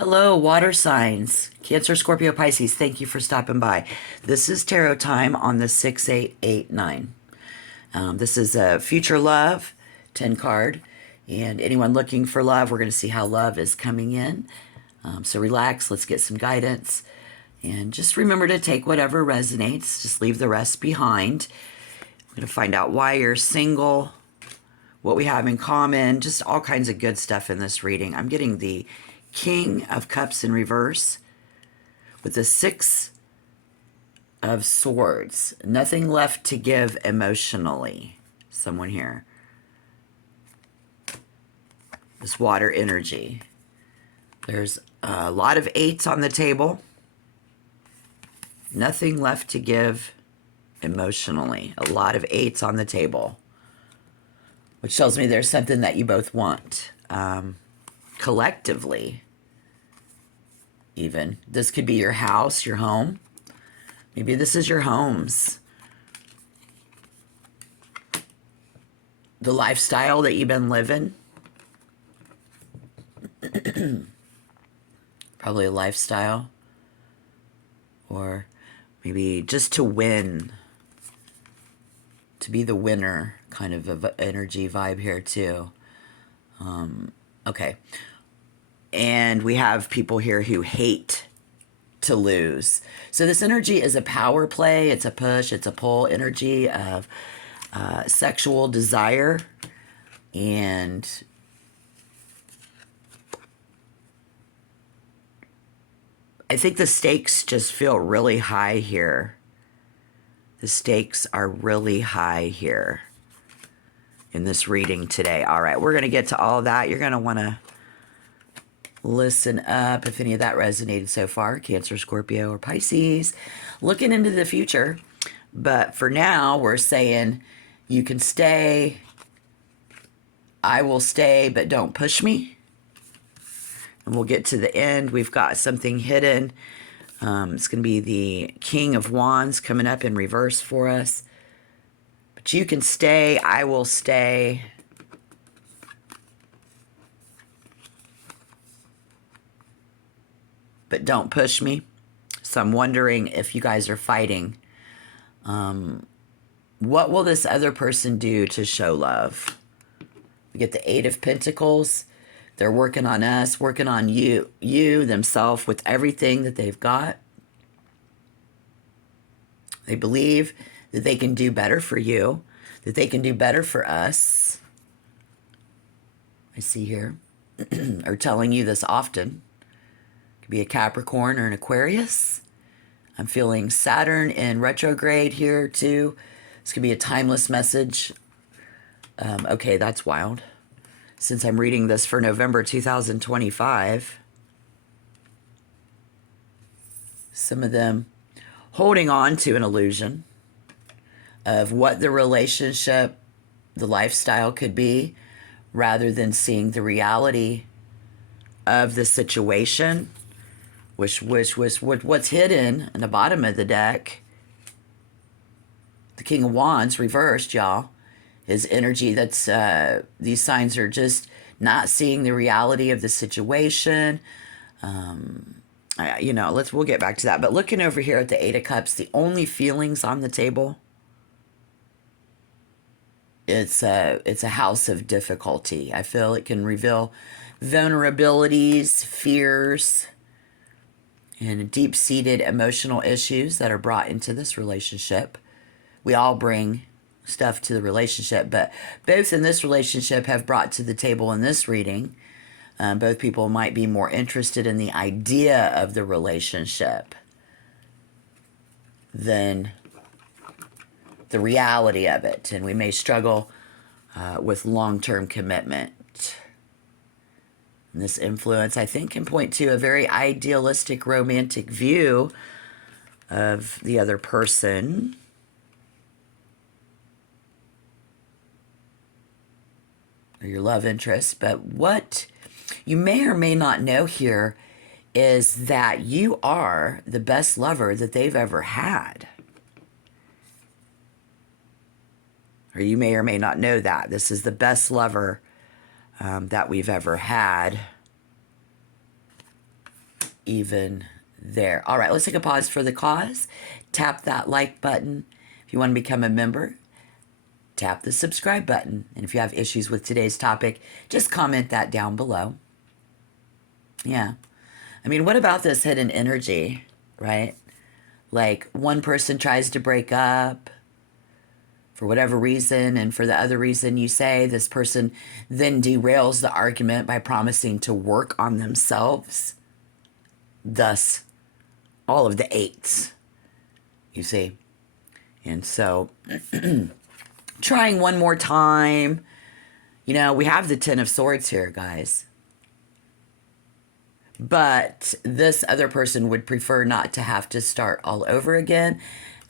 Hello, water signs, Cancer, Scorpio, Pisces. Thank you for stopping by. This is tarot time on the 6889. This is a future love 10 card. And anyone looking for love, we're going to see how love is coming in. So relax, let's get some guidance. And just remember to take whatever resonates, just leave the rest behind. We're going to find out why you're single, what we have in common, just all kinds of good stuff in this reading. I'm getting the King of Cups in reverse with the Six of Swords. Nothing left to give emotionally. Someone here. This water energy. There's a lot of eights on the table. Nothing left to give emotionally. A lot of eights on the table. Which tells me there's something that you both want. Collectively, even. This could be your house, your home. Maybe this is your homes. The lifestyle that you've been living. Probably a lifestyle. Or maybe just to win. To be the winner kind of energy vibe here too. Okay. And we have people here who hate to lose. So this energy is a power play. It's a push. It's a pull energy of sexual desire. And I think the stakes just feel really high here. The stakes are really high here in this reading today. All right, we're going to get to all that. You're going to want to listen up if any of that resonated so far. Cancer, Scorpio, or Pisces. Looking into the future. But for now, we're saying you can stay. I will stay, but don't push me. And we'll get to the end. We've got something hidden. It's going to be the King of Wands coming up in reverse for us. But you can stay. I will stay. But don't push me. So I'm wondering if you guys are fighting. What will this other person do to show love? We get the Eight of Pentacles. They're working on us, working on you themselves with everything that they've got. They believe that they can do better for you, that they can do better for us. I see here, or telling you this often. Could be a Capricorn or an Aquarius. I'm feeling Saturn in retrograde here too. This could be a timeless message. Okay, that's wild. Since I'm reading this for November 2025, some of them holding on to an illusion of what the relationship, the lifestyle could be, rather than seeing the reality of the situation, which was what's hidden in the bottom of the deck. The King of Wands reversed, y'all. His energy, that's these signs are just not seeing the reality of the situation. We'll get back to that. But looking over here at the Eight of Cups, the only feelings on the table, it's a house of difficulty. I feel it can reveal vulnerabilities, fears, and deep-seated emotional issues that are brought into this relationship. We all bring stuff to the relationship, but both in this relationship have brought to the table in this reading. Both people might be more interested in the idea of the relationship than the reality of it, and we may struggle with long-term commitment. And this influence, I think, can point to a very idealistic, romantic view of the other person. Or your love interest. But what you may or may not know here is that you are the best lover that they've ever had. Or you may or may not know that. This is the best lover that we've ever had. even there. All right, let's take a pause for the cause. Tap that like button. If you want to become a member, tap the subscribe button. And if you have issues with today's topic, just comment that down below. Yeah. I mean, what about this hidden energy, right? Like one person tries to break up for whatever reason, and for the other reason you say, this person then derails the argument by promising to work on themselves. Thus, all of the eights, you see. And so, trying one more time. You know, we have the Ten of Swords here, guys. But this other person would prefer not to have to start all over again.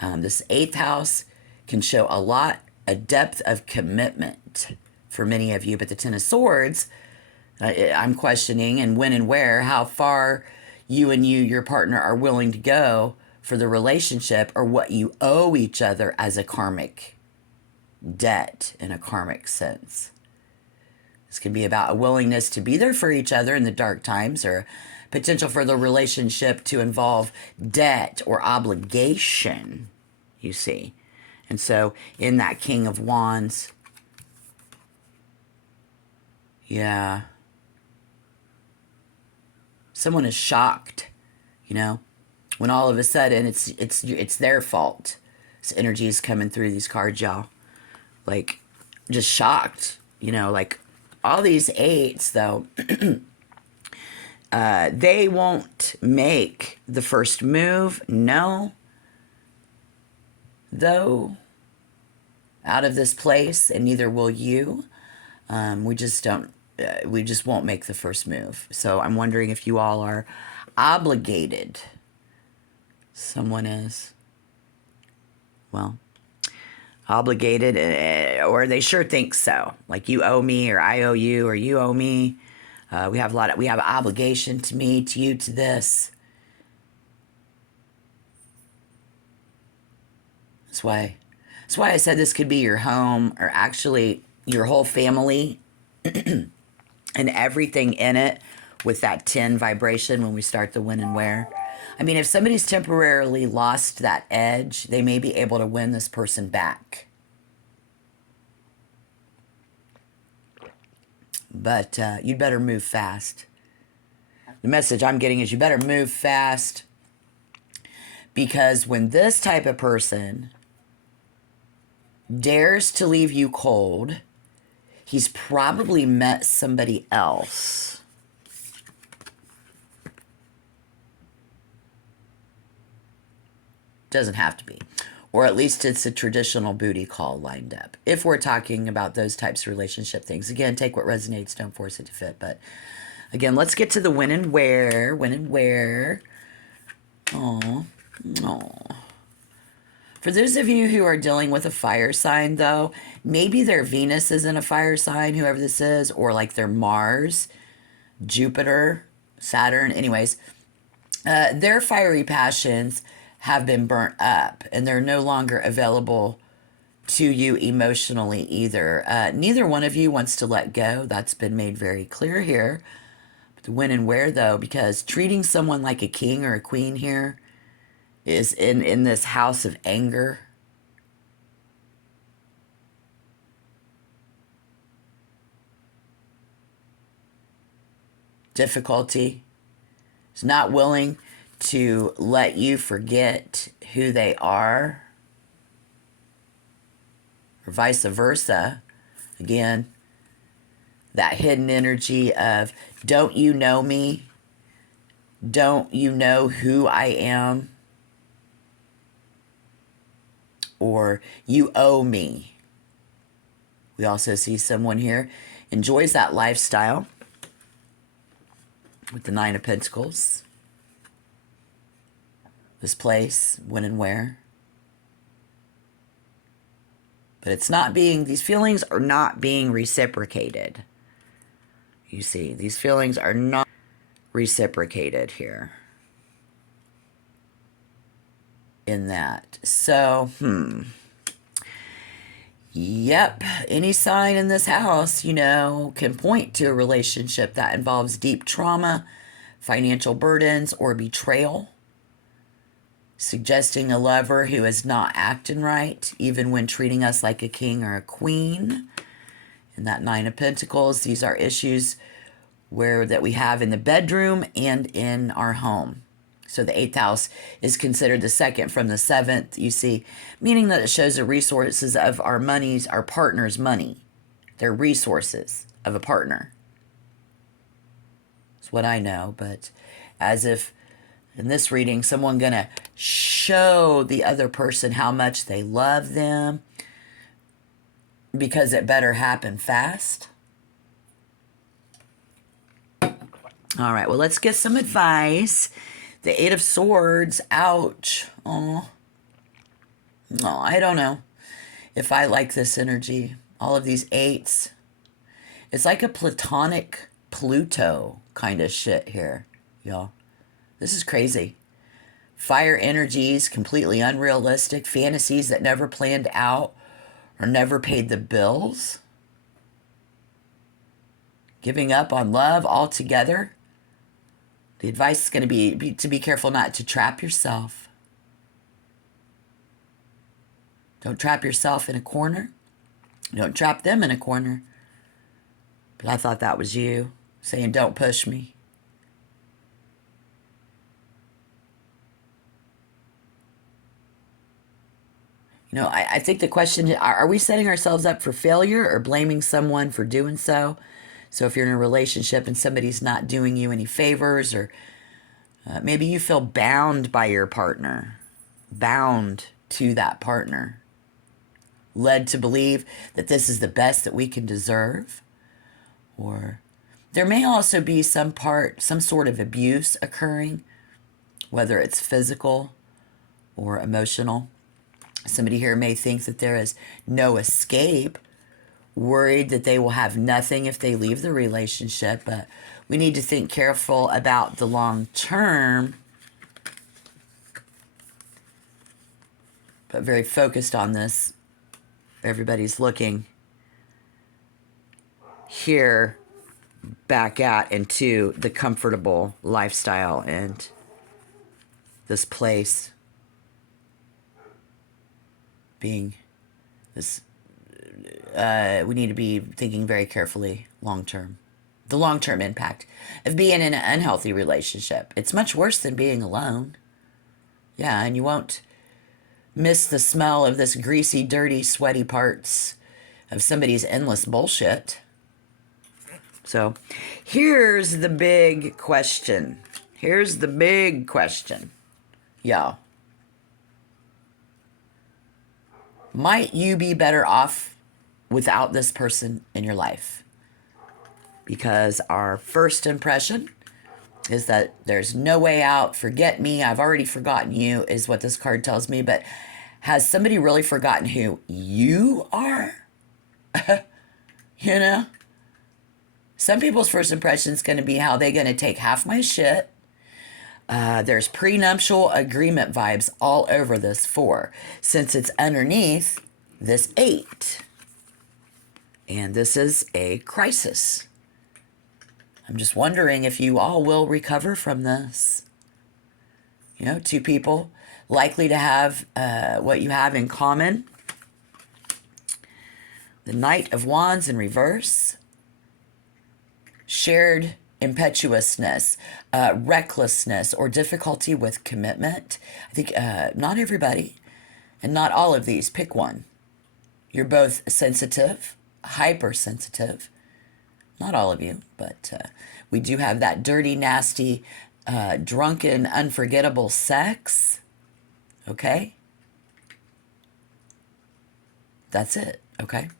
This eighth house can show a depth of commitment for many of you. But the Ten of Swords, I'm questioning, and when and where, how far you and your partner are willing to go for the relationship, or what you owe each other as a karmic debt in a karmic sense. This can be about a willingness to be there for each other in the dark times, or potential for the relationship to involve debt or obligation, you see. And so in that King of Wands, yeah, someone is shocked, you know, when all of a sudden it's their fault. This energy is coming through these cards, y'all. Like, just shocked, you know, like all these eights, though, they won't make the first move, no, though, out of this place, and neither will you. We just won't make the first move. So I'm wondering if you all are obligated. Someone is. Well, obligated, or they sure think so. Like, you owe me, or I owe you, or you owe me. We have an obligation to me, to you, to this. That's why I said this could be your home, or actually your whole family and everything in it, with that 10 vibration when we start the when and where. I mean, if somebody's temporarily lost that edge, they may be able to win this person back. But you'd better move fast. The message I'm getting is you better move fast, because when this type of person dares to leave you cold, he's probably met somebody else. Doesn't have to be. Or at least it's a traditional booty call lined up. If we're talking about those types of relationship things. Again, take what resonates, don't force it to fit. But again, let's get to the when and where. When and where. Oh. For those of you who are dealing with a fire sign, though, maybe their Venus is in a fire sign, whoever this is, or like their Mars, Jupiter, Saturn, anyways. Their fiery passions have been burnt up, and they're no longer available to you emotionally either. Neither one of you wants to let go. That's been made very clear here. But the when and where, though, because treating someone like a king or a queen here is in this house of anger. Difficulty. Is not willing to let you forget who they are, or vice versa. Again, that hidden energy of, don't you know me? Don't you know who I am? Or you owe me. We also see someone here enjoys that lifestyle with the Nine of Pentacles. This place, when and where. But it's not being, these feelings are not being reciprocated. You see, these feelings are not reciprocated here. In that. So, yep, any sign in this house, you know, can point to a relationship that involves deep trauma, financial burdens, or betrayal. Suggesting a lover who is not acting right, even when treating us like a king or a queen. And that Nine of Pentacles, these are issues that we have in the bedroom and in our home. So the 8th house is considered the second from the 7th, you see, meaning that it shows the resources of our partner's money. They're resources of a partner. That's what I know, but as if in this reading, someone going to show the other person how much they love them because it better happen fast. All right, well, let's get some advice. The 8 of Swords, ouch. Oh, I don't know if I like this energy. All of these 8s. It's like a platonic Pluto kind of shit here, y'all. This is crazy. Fire energies, completely unrealistic, fantasies that never planned out or never paid the bills. Giving up on love altogether. The advice is going to be to be careful not to trap yourself. Don't trap yourself in a corner. Don't trap them in a corner. But I thought that was you saying, don't push me. You know, I think the question, are we setting ourselves up for failure or blaming someone for doing so? So if you're in a relationship and somebody's not doing you any favors, or maybe you feel bound by your partner, bound to that partner, led to believe that this is the best that we can deserve. Or there may also be some sort of abuse occurring, whether it's physical or emotional. Somebody here may think that there is no escape, worried that they will have nothing if they leave the relationship, but we need to think careful about the long term, but very focused on this. Everybody's looking here back at into the comfortable lifestyle and this place being this, we need to be thinking very carefully long term. The long term impact of being in an unhealthy relationship. It's much worse than being alone. Yeah, and you won't miss the smell of this greasy, dirty, sweaty parts of somebody's endless bullshit. So here's the big question. Here's the big question, y'all. Might you be better off without this person in your life? Because our first impression is that there's no way out. Forget me. I've already forgotten you, is what this card tells me. But has somebody really forgotten who you are? You know? Some people's first impression is going to be how they're going to take half my shit. There's prenuptial agreement vibes all over this 4, since it's underneath this 8. And this is a crisis. I'm just wondering if you all will recover from this. You know, 2 people likely to have what you have in common. The Knight of Wands in reverse. Shared impetuousness, recklessness, or difficulty with commitment. I think not everybody, and not all of these. Pick one. You're both sensitive, hypersensitive. Not all of you, but we do have that dirty, nasty, drunken, unforgettable sex. Okay? That's it, okay?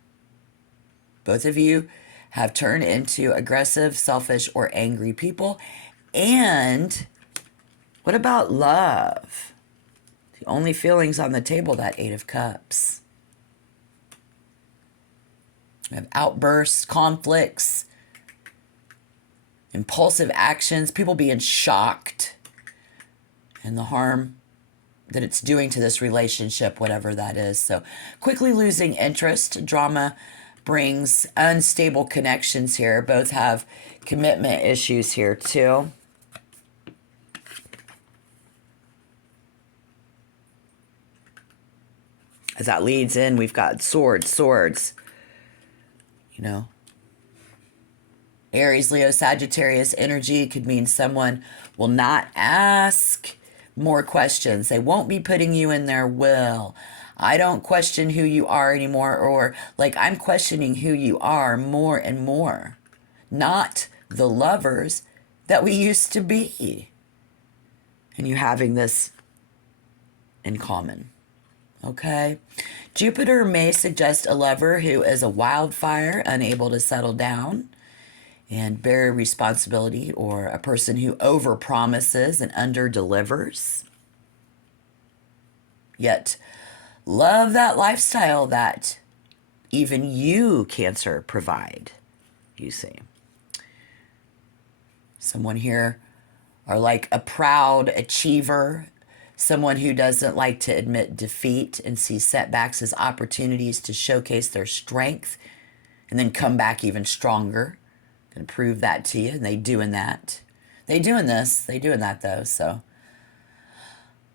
Both of you have turned into aggressive, selfish, or angry people. And what about love? The only feelings on the table, that 8 of Cups. We have outbursts, conflicts, impulsive actions, people being shocked, and the harm that it's doing to this relationship, whatever that is. So quickly losing interest, drama brings unstable connections here. Both have commitment issues here too. As that leads in, we've got swords, swords. You know, Aries, Leo, Sagittarius energy could mean someone will not ask more questions. They won't be putting you in their will. I don't question who you are anymore, or like I'm questioning who you are more and more. Not the lovers that we used to be. And you having this in common. Okay? Jupiter may suggest a lover who is a wildfire, unable to settle down and bear responsibility, or a person who overpromises and underdelivers. Yet, love that lifestyle that even you, Cancer, provide, you see. Someone here are like a proud achiever, someone who doesn't like to admit defeat and sees setbacks as opportunities to showcase their strength and then come back even stronger and prove that to you. And they doing that. They doing this. They doing that though. So,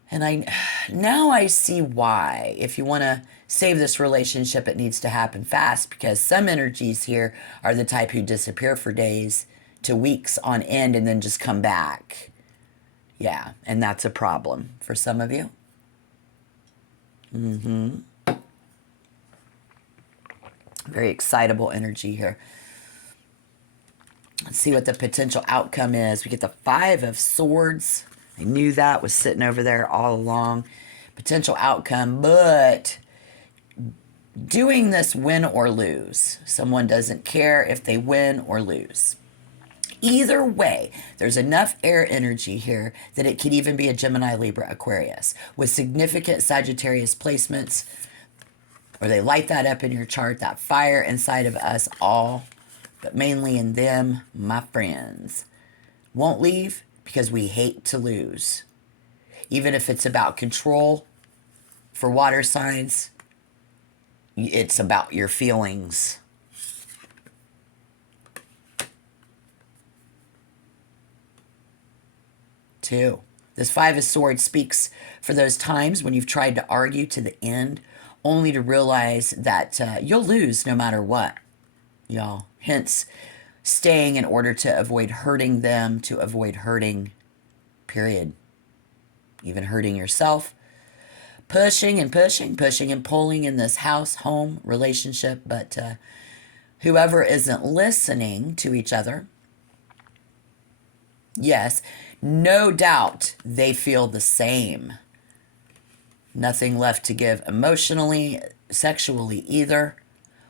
and now I see why. If you want to save this relationship, it needs to happen fast, because some energies here are the type who disappear for days to weeks on end and then just come back. Yeah, and that's a problem for some of you. Very excitable energy here. Let's see what the potential outcome is. We get the Five of Swords. I knew that was sitting over there all along. Potential outcome, but doing this win or lose. Someone doesn't care if they win or lose. Either way, there's enough air energy here that it could even be a Gemini, Libra, Aquarius with significant Sagittarius placements, or they light that up in your chart, that fire inside of us all, but mainly in them, my friends. Won't leave because we hate to lose. Even if it's about control for water signs, it's about your feelings. Two. This Five of Swords speaks for those times when you've tried to argue to the end, only to realize that you'll lose no matter what, y'all. Hence, staying in order to avoid hurting them, to avoid hurting, period. Even hurting yourself. Pushing and pushing, pushing and pulling in this house, home, relationship. But whoever isn't listening to each other, yes, no doubt they feel the same. Nothing left to give emotionally, sexually either.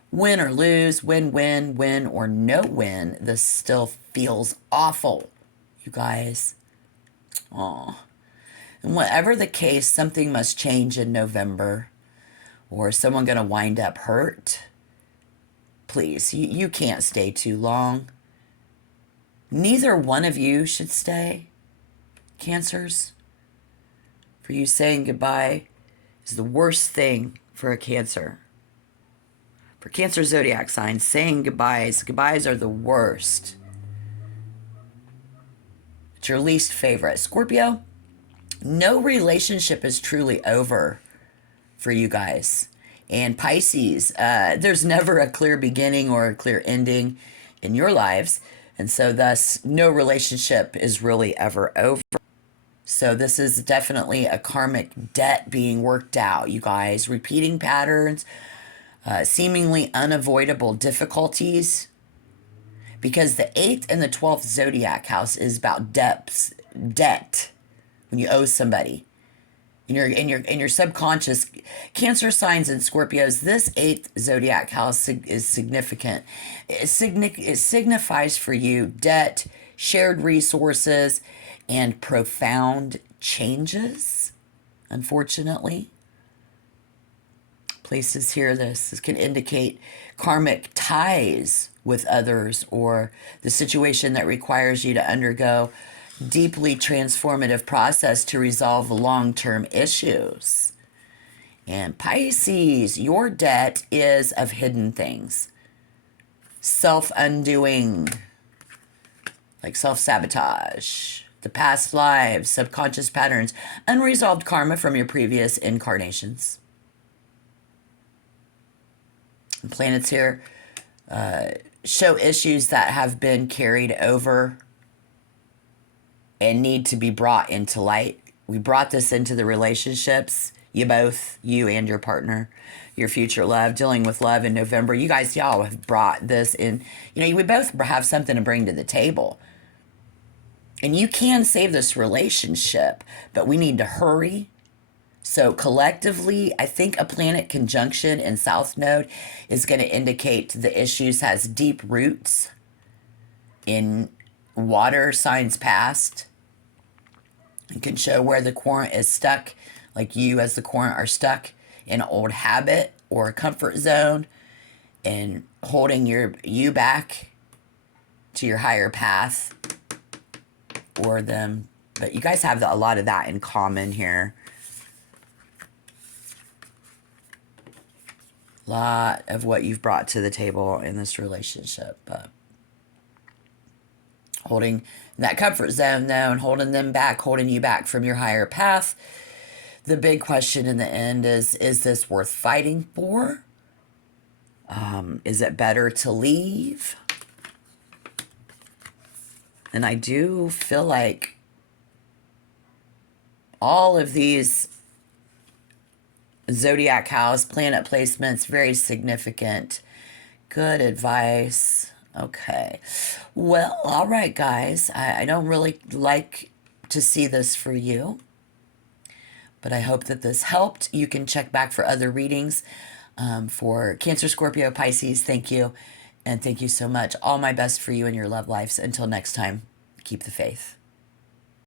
Win or lose, win or no win, this still feels awful, you guys. Aw. And whatever the case, something must change in November, or is someone going to wind up hurt? Please, you can't stay too long. Neither one of you should stay, Cancers. For you, saying goodbye is the worst thing for a Cancer. For Cancer zodiac signs, saying goodbyes are the worst. It's your least favorite. Scorpio, no relationship is truly over for you guys. And Pisces, there's never a clear beginning or a clear ending in your lives. And so thus, no relationship is really ever over. So this is definitely a karmic debt being worked out, you guys. Repeating patterns, seemingly unavoidable difficulties. Because the 8th and the 12th zodiac house is about debt. When you owe somebody. In your subconscious, Cancer signs and Scorpios, this 8th zodiac house is significant. It signifies for you debt, shared resources, and profound changes, unfortunately. Places here, this can indicate karmic ties with others, or the situation that requires you to undergo deeply transformative process to resolve long-term issues. And Pisces, your debt is of hidden things. Self-undoing, like self-sabotage, the past lives, subconscious patterns, unresolved karma from your previous incarnations. Planets here show issues that have been carried over and need to be brought into light. We brought this into the relationships. You both, you and your partner, your future love, dealing with love in November. You guys, y'all have brought this in. You know, we both have something to bring to the table. And you can save this relationship, but we need to hurry. So collectively, I think a planet conjunction in South Node is going to indicate the issues has deep roots in water signs past. It can show where the querent is stuck, like you as the querent are stuck in an old habit or a comfort zone and holding you back to your higher path or them. But you guys have a lot of that in common here. A lot of what you've brought to the table in this relationship. Holding that comfort zone, though, and holding them back, holding you back from your higher path. The big question in the end is this worth fighting for? Is it better to leave? And I do feel like all of these Zodiac house, planet placements, very significant. Good advice. Okay. Well, all right, guys. I don't really like to see this for you, but I hope that this helped. You can check back for other readings for Cancer, Scorpio, Pisces. Thank you. And thank you so much. All my best for you in your love lives. Until next time, keep the faith.